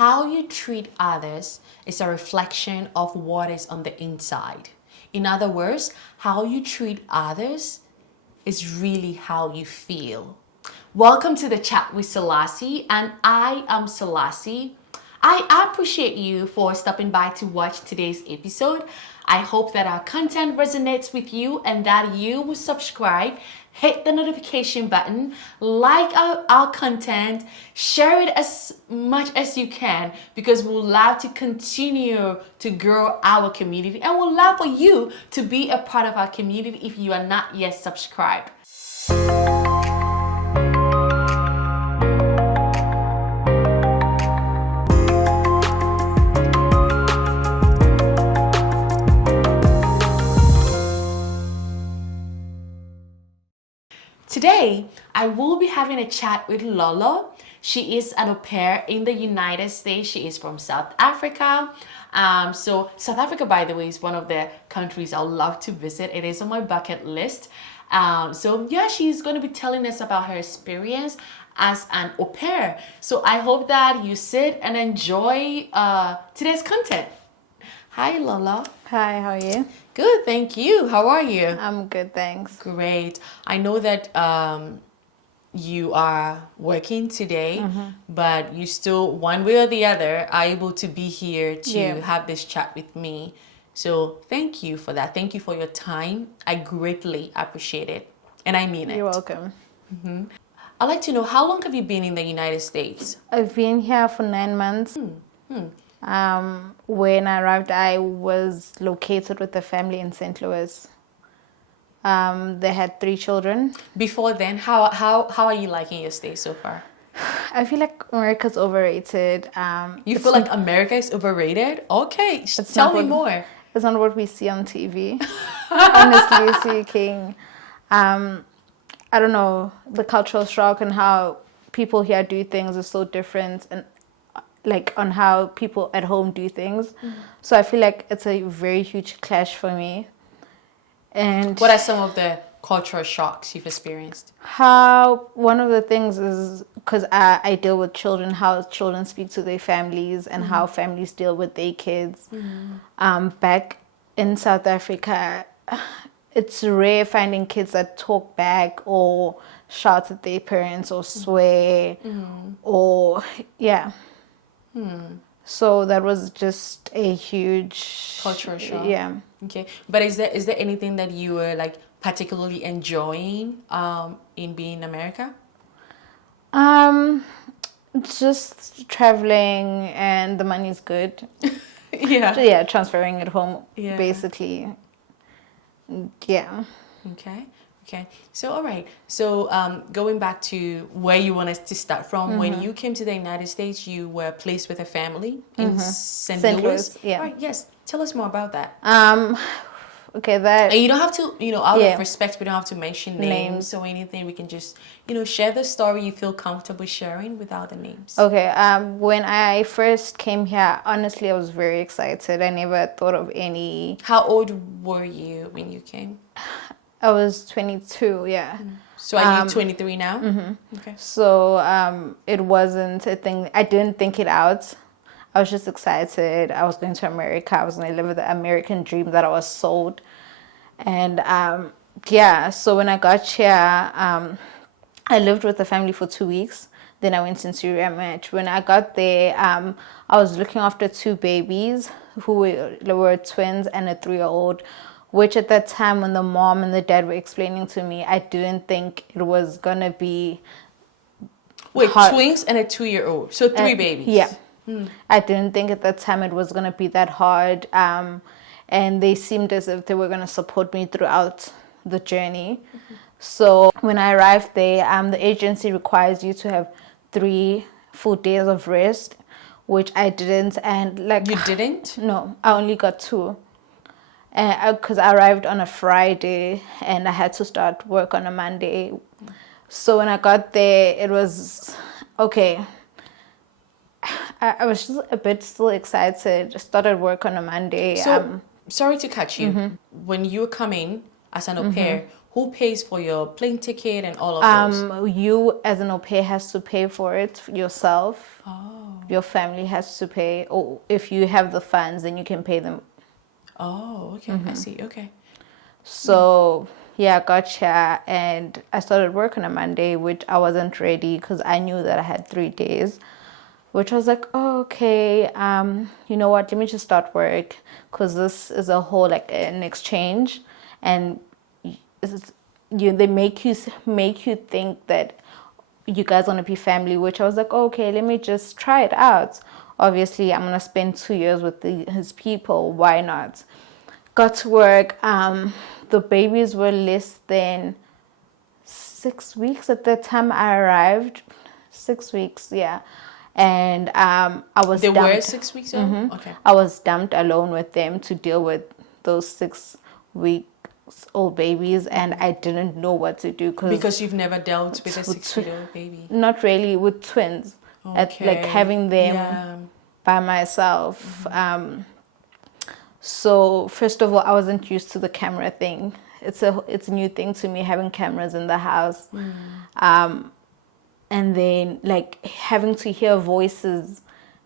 how you treat others is a reflection of what is on the inside. In other words, how you treat others is really how you feel. Welcome to the Chat with Selassie, and I am Selassie. I appreciate you for stopping by to watch today's episode. I hope that our content resonates with you and that you will subscribe, hit the notification button, like our content, share it as much as you can, because we'll love to continue to grow our community, and we'll love for you to be a part of our community if you are not yet subscribed. Today, I will be having a chat with Lolo. She is an au pair in the United States. She is from South Africa. So South Africa, by the way, is one of the countries I would love to visit. It is on my bucket list. So yeah, she's going to be telling us about her experience as an au pair. So I hope that you sit and enjoy today's content. Hi, Lolo. Hi, how are you? Good, thank you. How are you? I'm good, thanks. Great. I know that you are working today, but you still, one way or the other, are able to be here to have this chat with me. So thank you for that. Thank you for your time. I greatly appreciate it. And I mean it. You're welcome. I'd like to know, how long have you been in the United States? I've been here for 9 months. When I arrived, I was located with a family in St. Louis. They had 3 children. Before then, how are you liking your stay so far? I feel like America's overrated. You feel like America is overrated? Okay, tell me more. It's not what we see on TV. Honestly speaking, I don't know, the cultural shock and how people here do things is so different, and like on how people at home do things. So I feel like it's a very huge clash for me. And what are some of the cultural shocks you've experienced? How one of the things is, because I deal with children, how children speak to their families and how families deal with their kids. Back in South Africa, it's rare finding kids that talk back or shout at their parents or swear or So that was just a huge cultural shock. Yeah. Okay. But is there anything that you were like particularly enjoying in being in America? Just traveling, and the money's good. Yeah. Transferring it home basically. Yeah. Okay. So, all right. So, going back to where you wanted to start from, when you came to the United States, you were placed with a family in St. Louis. Yeah. All right. Yes. Tell us more about that. Okay, that... And you don't have to, out of respect, we don't have to mention names or anything. We can just, share the story you feel comfortable sharing without the names. Okay. When I first came here, honestly, I was very excited. I never thought of any... How old were you when you came? I was 22, yeah. So are you 23 now? Okay. So it wasn't a thing. I didn't think it out. I was just excited. I was going to America. I was going to live the American dream that I was sold. And so when I got here, I lived with the family for 2 weeks. Then I went into rematch. When I got there, I was looking after 2 babies who were twins and a 3-year-old. Which at that time, when the mom and the dad were explaining to me, I didn't think it was going to be... Wait, twins and a 2-year-old. So 3 babies. Yeah. I didn't think at that time it was going to be that hard. And they seemed as if they were going to support me throughout the journey. So when I arrived there, the agency requires you to have 3 full days of rest, which I didn't. And You didn't? No, I only got 2. Because I arrived on a Friday and I had to start work on a Monday. So when I got there, it was okay. I was just a bit still excited. Just started work on a Monday. So sorry to cut you. When you were coming as an au pair, Who pays for your plane ticket and all of those? You as an au pair has to pay for it yourself. Oh. Your family has to pay, or if you have the funds, then you can pay them. Oh, okay. I see. Okay. So yeah, I got here and I started work on a Monday, which I wasn't ready because I knew that I had 3 days. Which I was like, oh, okay, you know what? Let me just start work because this is a whole like an exchange, and they make you think that you guys want to be family. Which I was like, oh, okay, let me just try it out. Obviously, I'm gonna spend 2 years with his people. Why not? Got to work. The babies were less than 6 weeks at the time I arrived. 6 weeks, yeah. And I was They were dumped. 6 weeks old? Okay. I was dumped alone with them to deal with those 6 weeks old babies, and I didn't know what to do Because you've never dealt with a 6-week-old baby. not really with twins. Like having them by myself. So first of all, I wasn't used to the camera thing. It's a new thing to me, having cameras in the house. And then like having to hear voices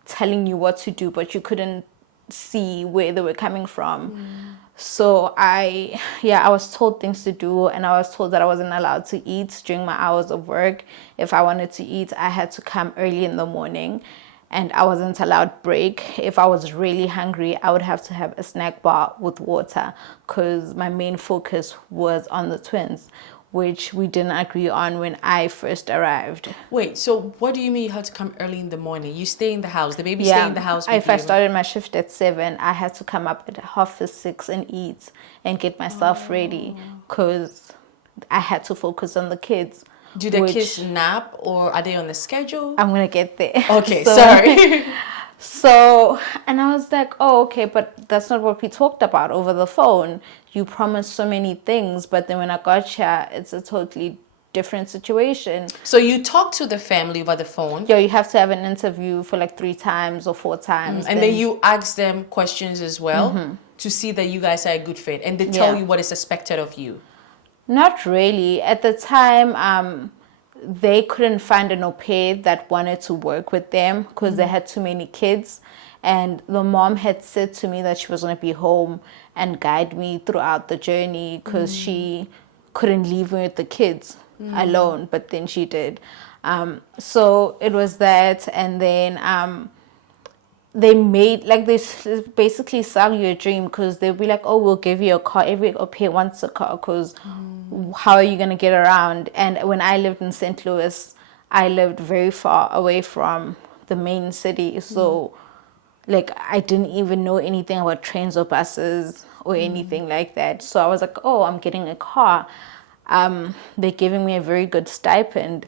telling you what to do, but you couldn't see where they were coming from. So I was told things to do, and I was told that I wasn't allowed to eat during my hours of work. If I wanted to eat, I had to come early in the morning, and I wasn't allowed break. If I was really hungry, I would have to have a snack bar with water because my main focus was on the twins, which we didn't agree on when I first arrived. Wait, so what do you mean you had to come early in the morning? You stay in the house, the baby stay in the house with If I you? started my shift at 7, I had to come up at 6:30 and eat and get myself ready because I had to focus on the kids. Do the kids nap or are they on the schedule? I'm going to get there. Okay, sorry. So, and I was like, oh, okay, but that's not what we talked about over the phone. You promised so many things, but then when I got here, it's a totally different situation. So you talk to the family over the phone? Yeah, you have to have an interview for like 3 times or 4 times. And then you ask them questions as well to see that you guys are a good fit. And they tell you what is expected of you. Not really. At the time, they couldn't find an au pair that wanted to work with them because they had too many kids. And the mom had said to me that she was going to be home and guide me throughout the journey because she couldn't leave me with the kids alone, but then she did. So it was that, and then they made like they basically sell you a dream because they'll be like, oh, we'll give you a car. Every au pair wants a car because how are you going to get around? And when I lived in St. Louis, I lived very far away from the main city, so like I didn't even know anything about trains or buses or anything like that. So I was like, oh, I'm getting a car. They're giving me a very good stipend,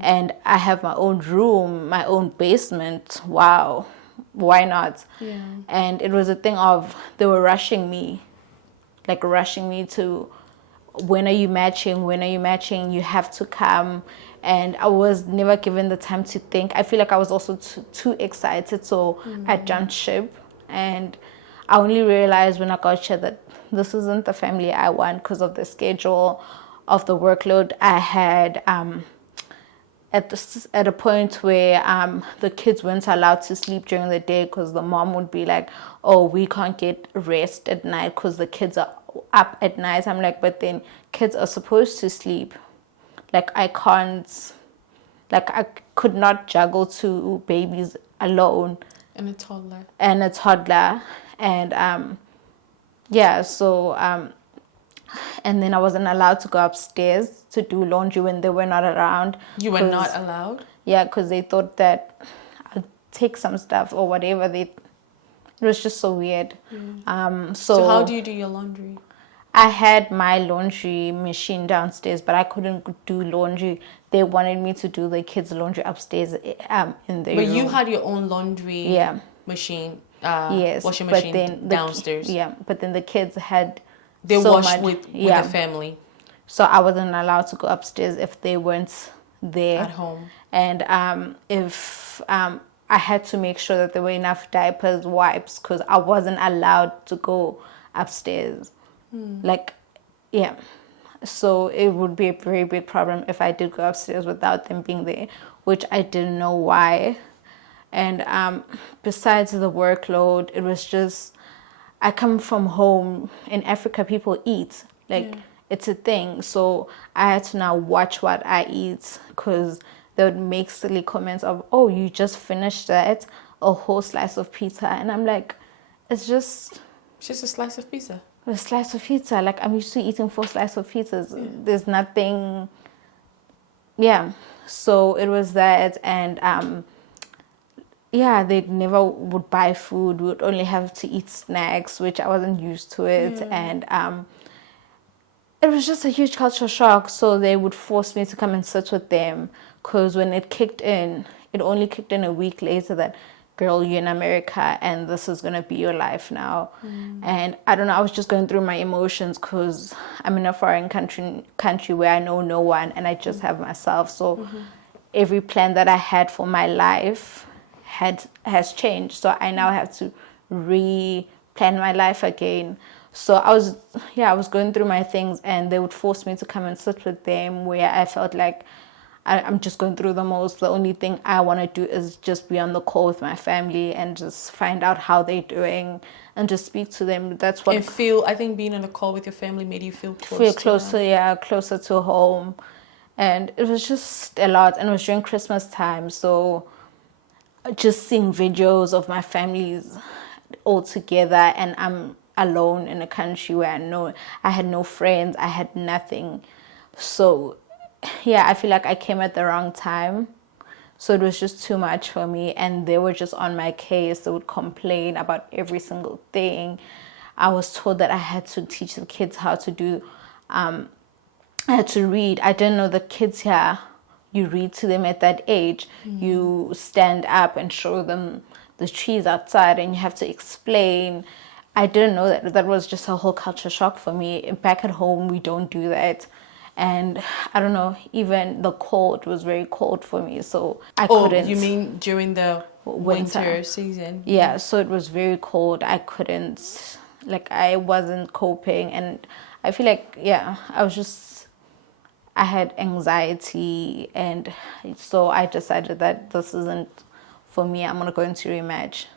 and I have my own room, my own basement. Wow, why not? Yeah. And it was a thing of they were rushing me to, when are you matching? When are you matching? You have to come. And I was never given the time to think. I feel like I was also too excited, so I jumped ship. And I only realized when I got here that this isn't the family I want because of the schedule, of the workload I had. At a point where the kids weren't allowed to sleep during the day because the mom would be like, oh, we can't get rest at night because the kids are up at night. I'm like, but then kids are supposed to sleep. Like I could not juggle 2 babies alone. And a toddler. And and then I wasn't allowed to go upstairs to do laundry when they were not around. You were not allowed? Yeah, because they thought that I'd take some stuff or whatever. It was just so weird. So how do you do your laundry? I had my laundry machine downstairs, but I couldn't do laundry. They wanted me to do the kids' laundry upstairs in the room. But you had your own laundry machine, yes, washing machine downstairs. But then the kids had they washed with the family. So I wasn't allowed to go upstairs if they weren't there. At home. And if I had to make sure that there were enough diapers, wipes, because I wasn't allowed to go upstairs. So it would be a very big problem if I did go upstairs without them being there, which I didn't know why. And besides the workload, it was just, I come from home. In Africa, people eat. Like, it's a thing. So I had to now watch what I eat, because they would make silly comments of, oh, you just finished that, a whole slice of pizza. And I'm like, it's just a slice of pizza. a slice of pizza. Like, I'm used to eating 4 slices of pizzas. There's nothing. Yeah. So it was that. And yeah, they never would buy food. We would only have to eat snacks, which I wasn't used to it. And it was just a huge culture shock. So they would force me to come and sit with them, because when it kicked in, it only kicked in a week later that, girl, you're in America and this is going to be your life now. And I don't know, I was just going through my emotions, because I'm in a foreign country where I know no one, and I just have myself. So every plan that I had for my life has changed. So I now have to re-plan my life again. So I was going through my things, and they would force me to come and sit with them, where I felt like I'm just going through the most. The only thing I want to do is just be on the call with my family and just find out how they're doing and just speak to them. That's what. And I think being on a call with your family made you feel closer to home. And it was just a lot. And it was during Christmas time. So just seeing videos of my families all together, and I'm alone in a country where I had no friends, I had nothing. So yeah, I feel like I came at the wrong time. So it was just too much for me, and they were just on my case. They would complain about every single thing. I was told that I had to teach the kids how to do, I had to read. I didn't know the kids here, you read to them at that age. You stand up and show them the trees outside, and you have to explain. I didn't know that. That was just a whole culture shock for me. Back at home, we don't do that. And I don't know, even the cold was very cold for me, so I couldn't. Oh, you mean during the winter season? Yeah, so it was very cold. I couldn't, I wasn't coping, and I feel like, yeah, I had anxiety, and so I decided that this isn't for me. I'm gonna go into rematch.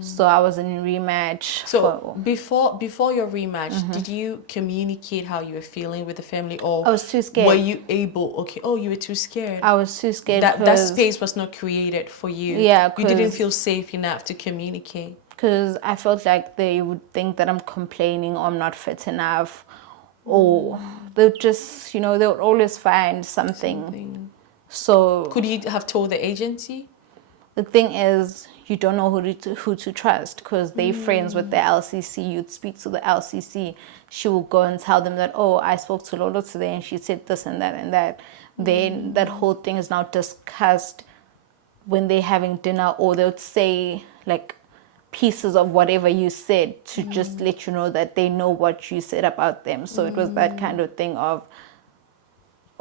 So I was in rematch. So before your rematch, did you communicate how you were feeling with the family, or I was too scared? Were you able? Okay. Oh, you were too scared. I was too scared. That space was not created for you. Yeah, you didn't feel safe enough to communicate. Because I felt like they would think that I'm complaining, or I'm not fit enough, or they'd just, they would always find something. So could you have told the agency? The thing is, you don't know who to trust, because they're friends with the LCC. You'd speak to the LCC. She will go and tell them that, oh, I spoke to Lolo today and she said this and that and that. Then that whole thing is now discussed when they're having dinner, or they would say pieces of whatever you said to just let you know that they know what you said about them. So it was that kind of thing of,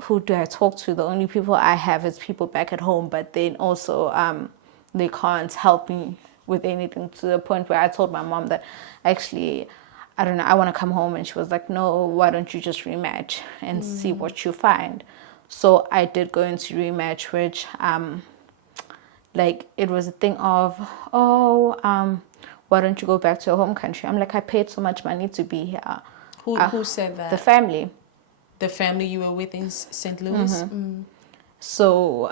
who do I talk to? The only people I have is people back at home, but then also they can't help me with anything, to the point where I told my mom that actually, I don't know, I want to come home. And she was like, no, why don't you just rematch and see what you find? So I did go into rematch, which it was a thing of, why don't you go back to your home country? I'm like, I paid so much money to be here. Who said that? The family. The family you were with in St. Louis? So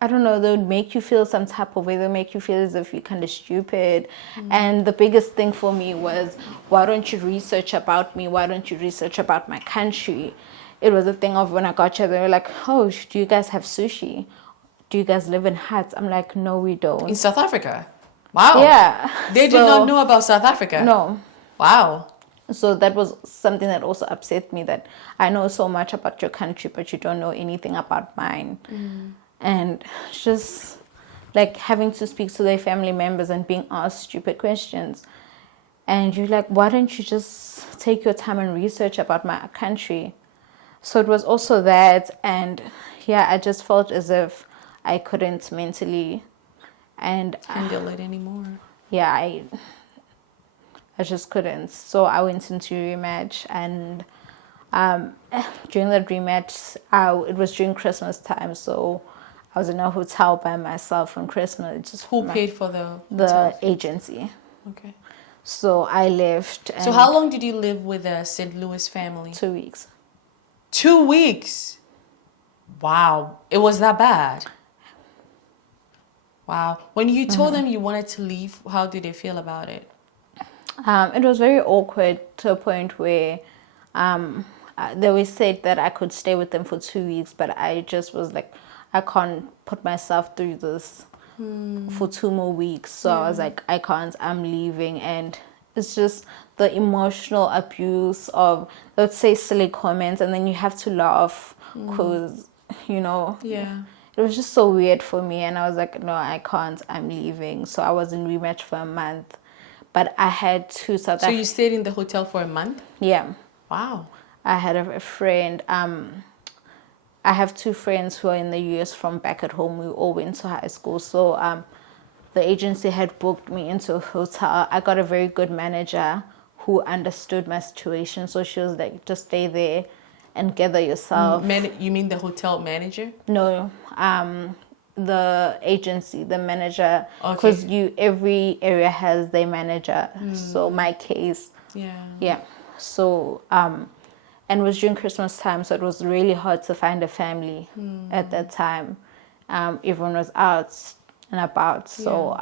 I don't know, they would make you feel some type of way. They'll make you feel as if you're kind of stupid. And the biggest thing for me was, why don't you research about me? Why don't you research about my country? It was a thing of, when I got here, they were like, oh, do you guys have sushi? Do you guys live in huts? I'm like, no, we don't. In South Africa? Wow. Yeah. They did not know about South Africa? No. Wow. So that was something that also upset me, that I know so much about your country, but you don't know anything about mine. And just having to speak to their family members and being asked stupid questions. And you're like, why don't you just take your time and research about my country? So it was also that. And yeah, I just felt as if I couldn't mentally handle it anymore. Yeah, I just couldn't. So I went into rematch, and During the rematch, it was during Christmas time, so I was in a hotel by myself on Christmas. Just Who paid for the the hotel? agency. Okay. So I left. And So how long did you live with the St. Louis family? 2 weeks. 2 weeks. Wow. It was that bad. Wow. When you told them you wanted to leave, how did they feel about it? It was very awkward to a point where they always said that I could stay with them for 2 weeks, but I just was like, I can't put myself through this for 2 more weeks. So I was like, I can't, I'm leaving. And it's just the emotional abuse of, let's say, silly comments, and then you have to laugh because, Yeah. it was just so weird for me. And I was like, no, I can't, I'm leaving. So I was in rematch for a month. But I had two South So you stayed in the hotel for a month? Yeah. Wow. I had a friend. I have two friends who are in the US from back at home. We all went to high school. So the agency had booked me into a hotel. I got a very good manager who understood my situation. So she was like, just stay there and gather yourself. You mean the hotel manager? No, the agency, the manager, Okay. because every area has their manager. So my case, Yeah. So and it was during Christmas time, so it was really hard to find a family at that time. Everyone was out and about, so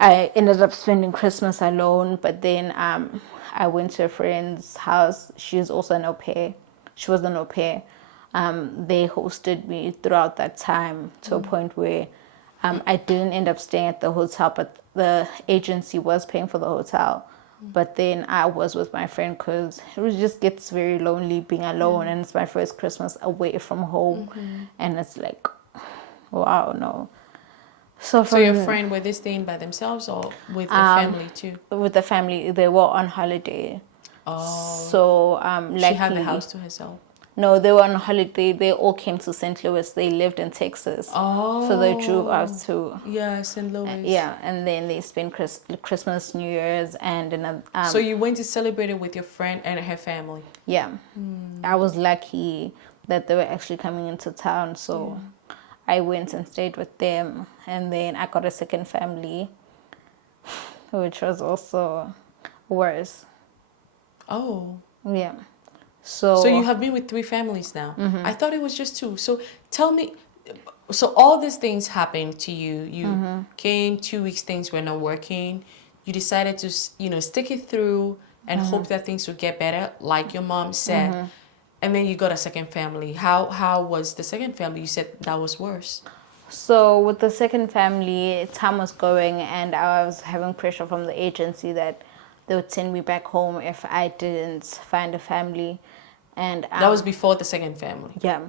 I ended up spending Christmas alone. But then I went to a friend's house. She's also an au pair. She was an au pair. They hosted me throughout that time to a point where I didn't end up staying at the hotel, but the agency was paying for the hotel. But then I was with my friend because it just gets very lonely being alone, and it's my first Christmas away from home, and it's like, wow, no. So your friend, were they staying by themselves or with the family too? With the family, they were on holiday. Oh. So She had the house to herself. No, they were on holiday. They all came to St. Louis. They lived in Texas. Oh. So they drove out to... Yeah, St. Louis. Yeah, and then they spent Christmas, New Year's, and another... so you went to celebrate it with your friend and her family? Yeah. I was lucky that they were actually coming into town. So I went and stayed with them. And then I got a second family, which was also worse. Oh. Yeah. So you have been with 3 families now. I thought it was just 2. So tell me, so all these things happened to you. You came 2 weeks, things were not working. You decided to, stick it through and hope that things would get better, like your mom said. And then you got a second family. How was the second family? You said that was worse. So with the second family, time was going, and I was having pressure from the agency that they would send me back home if I didn't find a family. And that was before the second family. Yeah.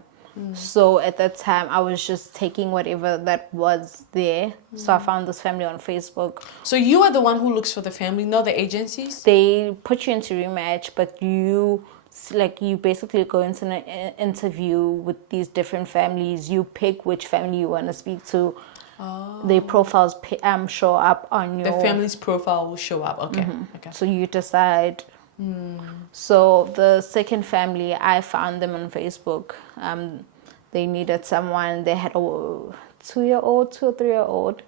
So at that time, I was just taking whatever that was there. So I found this family on Facebook. So you are the one who looks for the family, not the agencies? They put you into rematch, but you basically go into an interview with these different families. You pick which family you want to speak to. Oh. Their profiles show up on your... The family's profile will show up. Okay. Okay. So you decide. So the second family, I found them on Facebook. They needed someone. They had a 2-year-old, 2 or 3-year-old.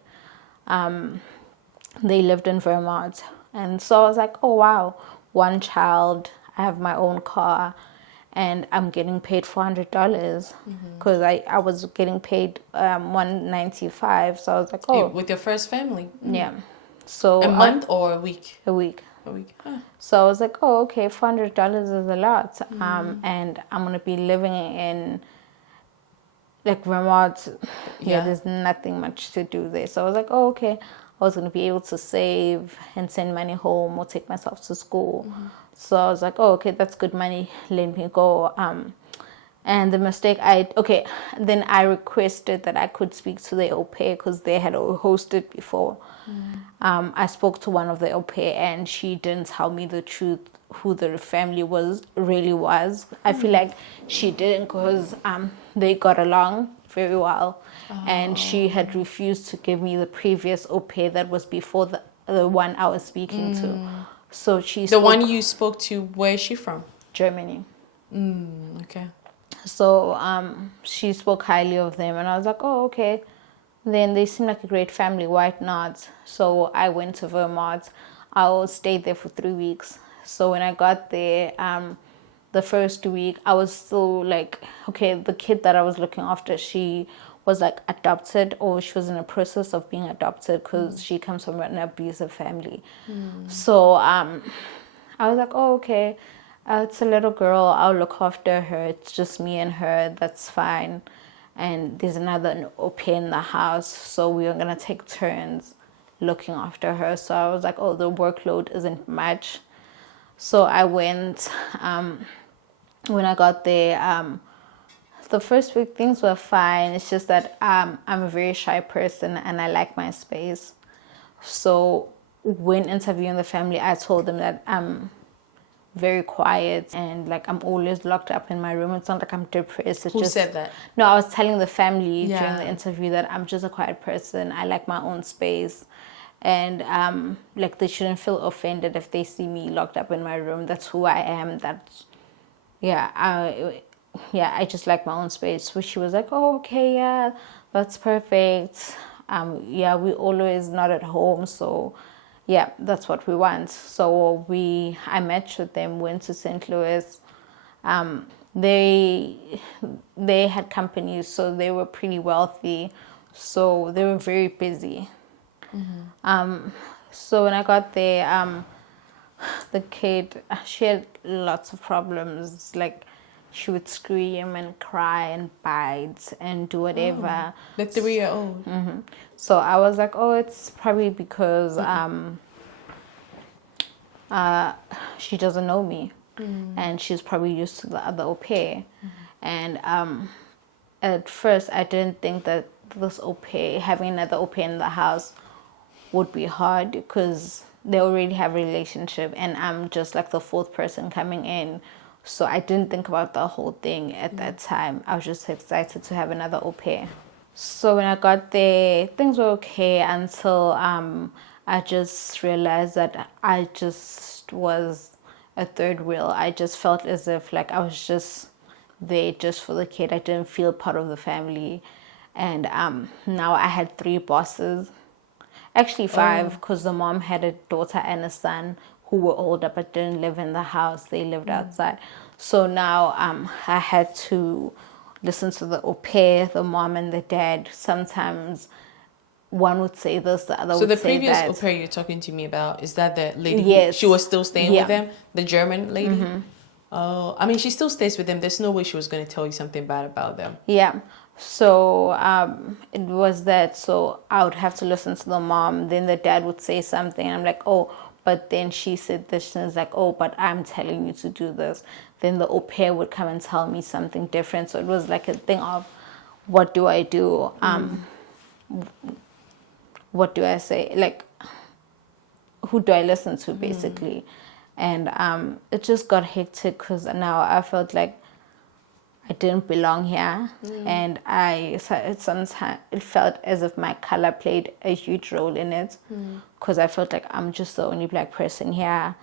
They lived in Vermont. And so I was like, oh, wow, one child. I have my own car. And I'm getting paid $400 because I was getting paid $195. So I was like, oh. With your first family? Yeah. So a month or a week? A week. A week. Huh. So I was like, oh, okay, $400 is a lot. And I'm going to be living in like Vermont. Yeah, there's nothing much to do there. So I was like, oh, okay. I was going to be able to save and send money home or take myself to school. So I was like, oh, okay, that's good money. Let me go. And the mistake then I requested that I could speak to the au pair because they had hosted before. I spoke to one of the au pair and she didn't tell me the truth, who the family really was. I feel like she didn't because they got along very well. And she had refused to give me the previous au pair that was before the one I was speaking to. So she spoke... The one you spoke to, where is she from? Germany. Okay. So she spoke highly of them, and I was like, oh, okay. Then they seem like a great family. Why not? So I went to Vermont. I stayed there for 3 weeks. So when I got there, the first week I was still like, okay, the kid that I was looking after, she was like adopted, or she was in the process of being adopted because she comes from an abusive family. So I was like, oh, okay, it's a little girl. I'll look after her. It's just me and her. That's fine. And there's another au pair in the house, so we were gonna take turns looking after her. So I was like, oh, the workload isn't much. So I went. When I got there, the first week things were fine. It's just that I'm a very shy person and I like my space. So when interviewing the family, I told them that I'm very quiet and like I'm always locked up in my room. It's not like I'm depressed. It's Who just, said that? no, I was telling the family during Yeah. the interview that I'm just a quiet person. I like my own space. And like they shouldn't feel offended if they see me locked up in my room. That's who I am. That's, yeah, I just like my own space. So she was like, oh, okay, yeah, that's perfect. Yeah, we always not at home, so yeah, that's what we want. So I matched with them, went to St. Louis. They had companies, so they were pretty wealthy, so they were very busy. So when I got there, the kid, she had lots of problems. Like she would scream and cry and bite and do whatever. The 3-year-old. So I was like, oh, it's probably because she doesn't know me, and she's probably used to the other au pair. And at first, I didn't think that this au pair, having another au pair in the house, would be hard because they already have a relationship, and I'm just like the fourth person coming in. So I didn't think about the whole thing at that time. I was just excited to have another au pair. So when I got there, things were okay until I just realized that I just was a third wheel. I just felt as if like I was just there just for the kid. I didn't feel part of the family. And now I had 3 bosses. Actually 5, because the mom had a daughter and a son who were older but didn't live in the house. They lived outside. So now I had to listen to the au pair, the mom and the dad. Sometimes one would say this, the other So would the say previous that. au pair you're talking to me about, is that the lady who Yes. she was still staying Yeah. with them? The German lady? Oh, I mean, she still stays with them. There's no way she was going to tell you something bad about them. Yeah. So it was that. So I would have to listen to the mom. Then the dad would say something. And I'm like, oh, but then she said this. And it's like, oh, but I'm telling you to do this. Then the au pair would come and tell me something different. So it was like a thing of, what do I do? What do I say? Like, who do I listen to, basically? And it just got hectic because now I felt like I didn't belong here, and sometimes it felt as if my color played a huge role in it, because I felt like I'm just the only black person here,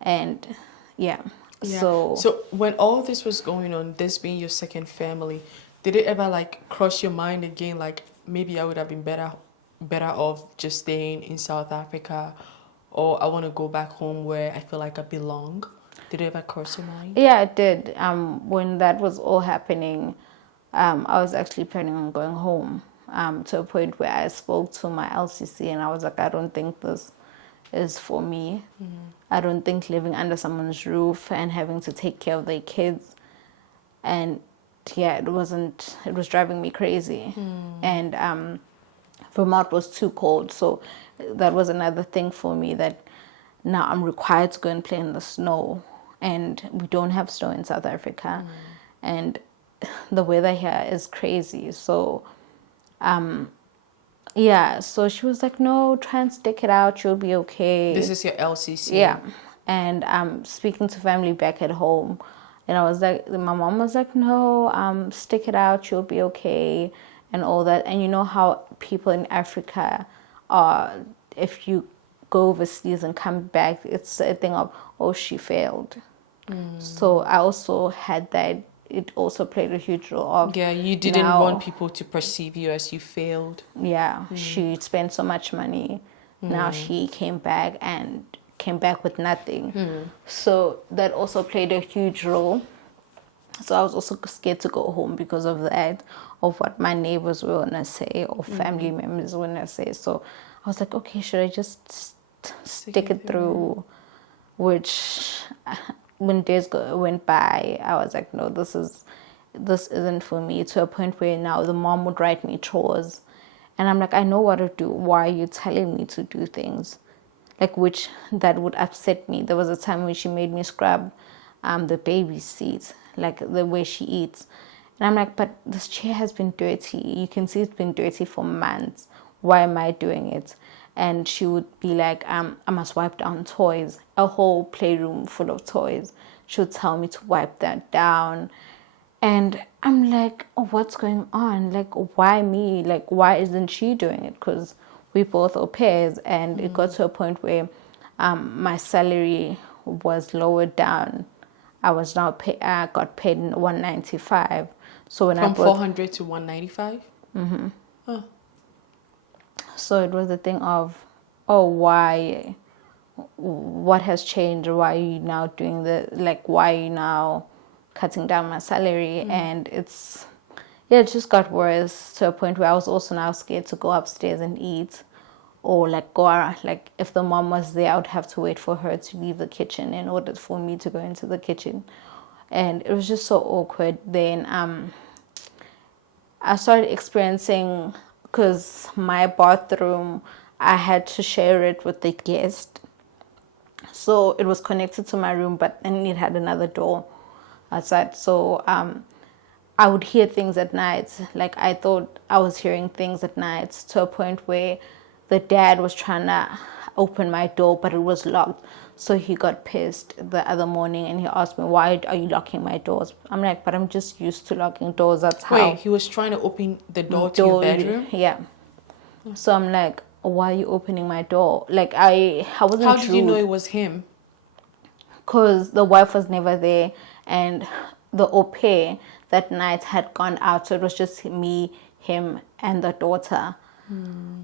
and yeah. So when all this was going on, this being your second family, did it ever like cross your mind again, like maybe I would have been better off just staying in South Africa, or I want to go back home where I feel like I belong? Did it ever cross your mind? Yeah, it did. When that was all happening, I was actually planning on going home, to a point where I spoke to my LCC and I was like, I don't think this is for me. I don't think living under someone's roof and having to take care of their kids, and yeah, it was driving me crazy. And Vermont was too cold, so that was another thing for me, that now I'm required to go and play in the snow, and we don't have snow in South Africa, and the weather here is crazy. So yeah, so she was like, no, try and stick it out, you'll be okay. This is your LCC. Yeah. And speaking to family back at home, and I was like, my mom was like, no, stick it out, you'll be okay, and all that. And you know how people in Africa are, if you go overseas and come back, it's a thing of, oh, she failed. So I also had that. It also played a huge role of Yeah, you didn't now, want people to perceive you as you failed. yeah, she spent so much money. Now she came back with nothing. So that also played a huge role. So I was also scared to go home because of that, of what my neighbors were gonna say or family members were gonna say. So I was like, okay, should I just stick it through? Which, when went by, I was like, no, this isn't for me. To a point where now the mom would write me chores, and I'm like, I know what to do. Why are you telling me to do things? Like, which that would upset me. There was a time when she made me scrub the baby's seat, like the way she eats. And I'm like, but this chair has been dirty. You can see it's been dirty for months. Why am I doing it? And she would be like, I must wipe down toys, a whole playroom full of toys. She would tell me to wipe that down. And I'm like, oh, what's going on? Like, why me? Like, why isn't she doing it? Because we both au pairs. And it got to a point where my salary was lowered down. I was now got paid 195. So when From I brought 400 to 195? Oh. So it was a thing of, oh, why? What has changed? Why are you now doing why are you now cutting down my salary? And it just got worse to a point where I was also now scared to go upstairs and eat, or like go out. Like if the mom was there, I would have to wait for her to leave the kitchen in order for me to go into the kitchen. And it was just so awkward. Then I started experiencing, because my bathroom, I had to share it with the guest. So it was connected to my room, but then it had another door outside. So I would hear things at night. Like I thought I was hearing things at night, to a point where the dad was trying to open my door, but it was locked. So he got pissed the other morning and he asked me, why are you locking my doors? I'm like, but I'm just used to locking doors. That's how. Wait, he was trying to open the door to your bedroom? Yeah. So I'm like, why are you opening my door? Like I wasn't How did you know rude. it was him? Because the wife was never there, and the au pair that night had gone out, so it was just me, him, and the daughter.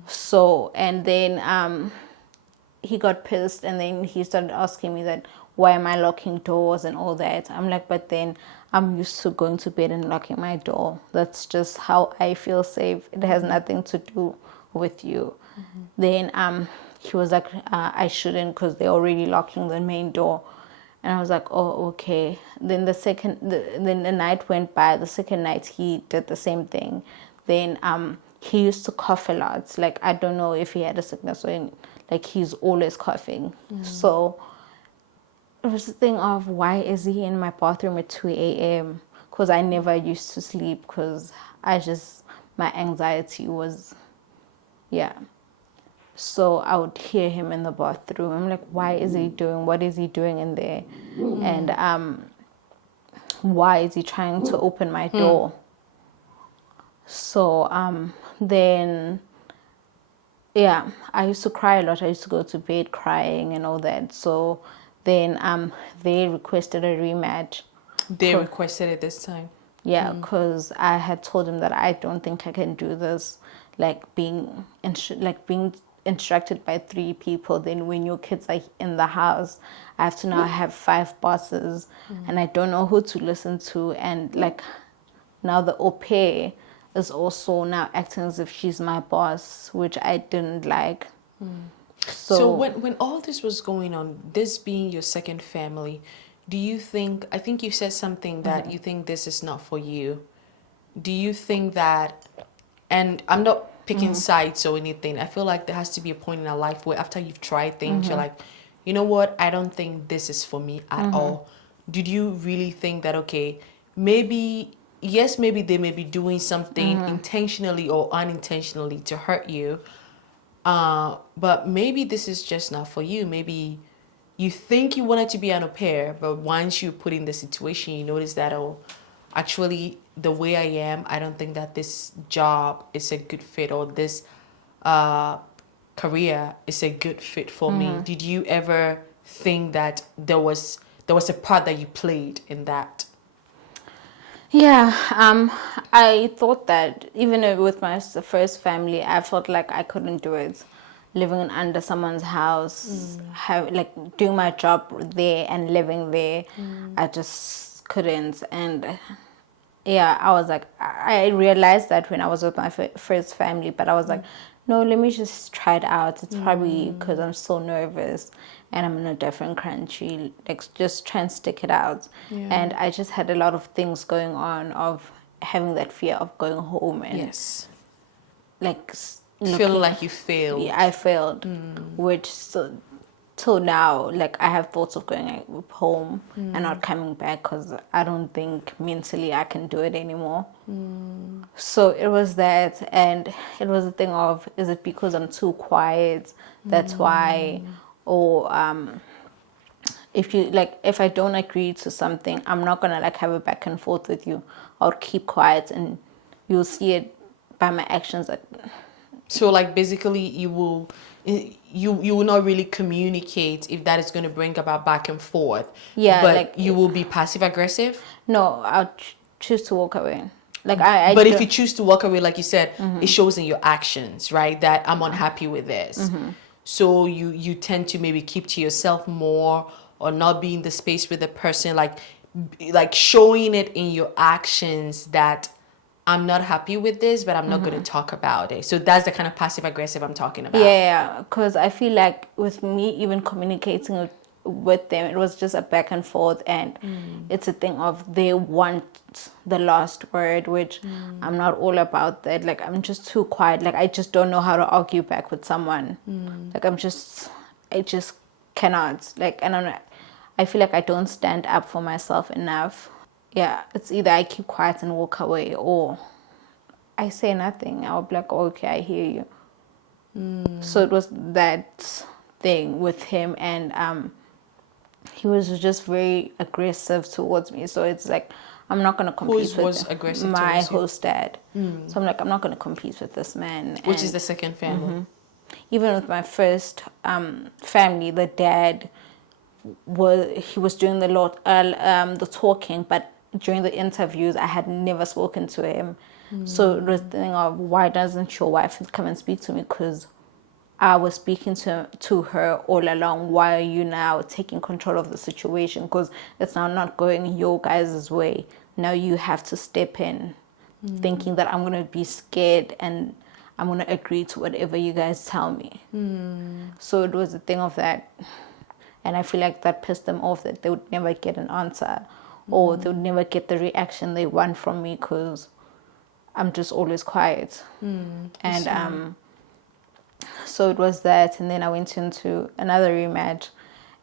So, and then he got pissed, and then he started asking me that, why am I locking doors and all that? I'm like, but then I'm used to going to bed and locking my door. That's just how I feel safe. It has nothing to do with you. Then he was like, I shouldn't, because they're already locking the main door. And I was like, oh, okay. Then then the night went by. The second night he did the same thing. Then he used to cough a lot. Like I don't know if he had a sickness or like he's always coughing. So it was the thing of, why is he in my bathroom at 2 a.m.? Because I never used to sleep, because my anxiety was, yeah. So I would hear him in the bathroom. I'm like, what is he doing in there? And why is he trying to open my door? So then, yeah, I used to cry a lot. I used to go to bed crying and all that. So then they requested a rematch. They requested it this time. Yeah, because I had told him that I don't think I can do this, like being instructed by 3 people. Then when your kids are in the house, I have to now have 5 bosses, and I don't know who to listen to. And like now the au pair is also now acting as if she's my boss, which I didn't like. So when all this was going on, this being your second family, do you think, I think you said something that you think this is not for you. Do you think that, and I'm not picking sides or anything, I feel like there has to be a point in our life where after you've tried things, you're like, you know what, I don't think this is for me at all. Did you really think that, okay, maybe, yes, maybe they may be doing something intentionally or unintentionally to hurt you, but maybe this is just not for you. Maybe you think you wanted to be an au pair, but once you put in the situation, you notice that, oh, actually, the way I am, I don't think that this job is a good fit, or this career is a good fit for me. Did you ever think that there was a part that you played in that. Yeah, I thought that even with my first family, I felt like I couldn't do it. Living under someone's house, doing my job there and living there, I just couldn't. And yeah, I was like, I realized that when I was with my first family, but I was like, no, let me just try it out. It's probably because I'm so nervous and I'm in a different country, like just try and stick it out. Yeah. And I just had a lot of things going on of having that fear of going home and Yes. like Feeling like you failed. Yeah, I failed, which till now, like I have thoughts of going home and not coming back because I don't think mentally I can do it anymore. So it was that, and it was a thing of, is it because I'm too quiet? That's why, or if I don't agree to something, I'm not gonna like have a back and forth with you. I'll keep quiet, and you'll see it by my actions. So like basically you will not really communicate if that is going to bring about back and forth. Yeah, but like you will be passive aggressive. No, I'll choose to walk away. Like but if you choose to walk away, like you said, it shows in your actions, right? That I'm unhappy with this. So you tend to maybe keep to yourself more, or not be in the space with the person, like showing it in your actions that I'm not happy with this, but I'm not going to talk about it. So that's the kind of passive aggressive I'm talking about. Yeah, because I feel like with me even communicating with them, it was just a back and forth, and it's a thing of they want the last word, which I'm not all about that. Like I'm just too quiet. Like I just don't know how to argue back with someone. Like I just cannot. Like I feel like I don't stand up for myself enough. Yeah, it's either I keep quiet and walk away, or I say nothing. I'll be like, okay, I hear you. So it was that thing with him, and he was just very aggressive towards me. So it's like, I'm not going to compete with aggressive my towards you? host dad. So I'm like, I'm not going to compete with this man. Which is the second family. Even with my first family, the dad was doing the talking, but during the interviews, I had never spoken to him. So it was the thing of, why doesn't your wife come and speak to me? Because I was speaking to her all along. Why are you now taking control of the situation? Because it's now not going your guys' way. Now you have to step in, thinking that I'm going to be scared and I'm going to agree to whatever you guys tell me. So it was a thing of that. And I feel like that pissed them off, that they would never get an answer, or they would never get the reaction they want from me because I'm just always quiet. And so it was that, and then I went into another rematch.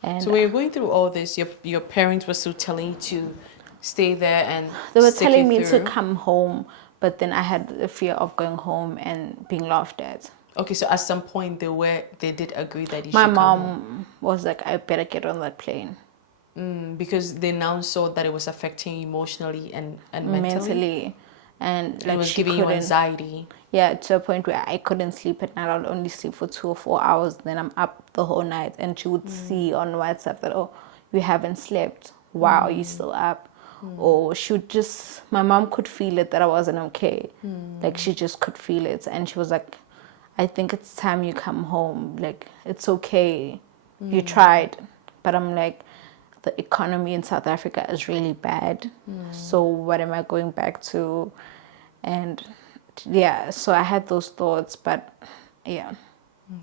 And so when you're going through all this, your parents were still telling you to stay there, and they were telling me to come home, but then I had the fear of going home and being laughed at. Okay, so at some point they did agree that you should My come mom home. was like, I better get on that plane. Because they now saw that it was affecting you emotionally and mentally. And It was giving you anxiety. Yeah, to a point where I couldn't sleep at night. I'll only sleep for 2 or 4 hours. Then I'm up the whole night. And she would see on WhatsApp that, oh, you haven't slept. Wow, you still up? Or she would my mom could feel it that I wasn't okay. Like she just could feel it. And she was like, I think it's time you come home. Like, it's okay. You tried. But I'm like, the economy in South Africa is really bad. So what am I going back to? And yeah, so I had those thoughts, but yeah.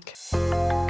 Okay.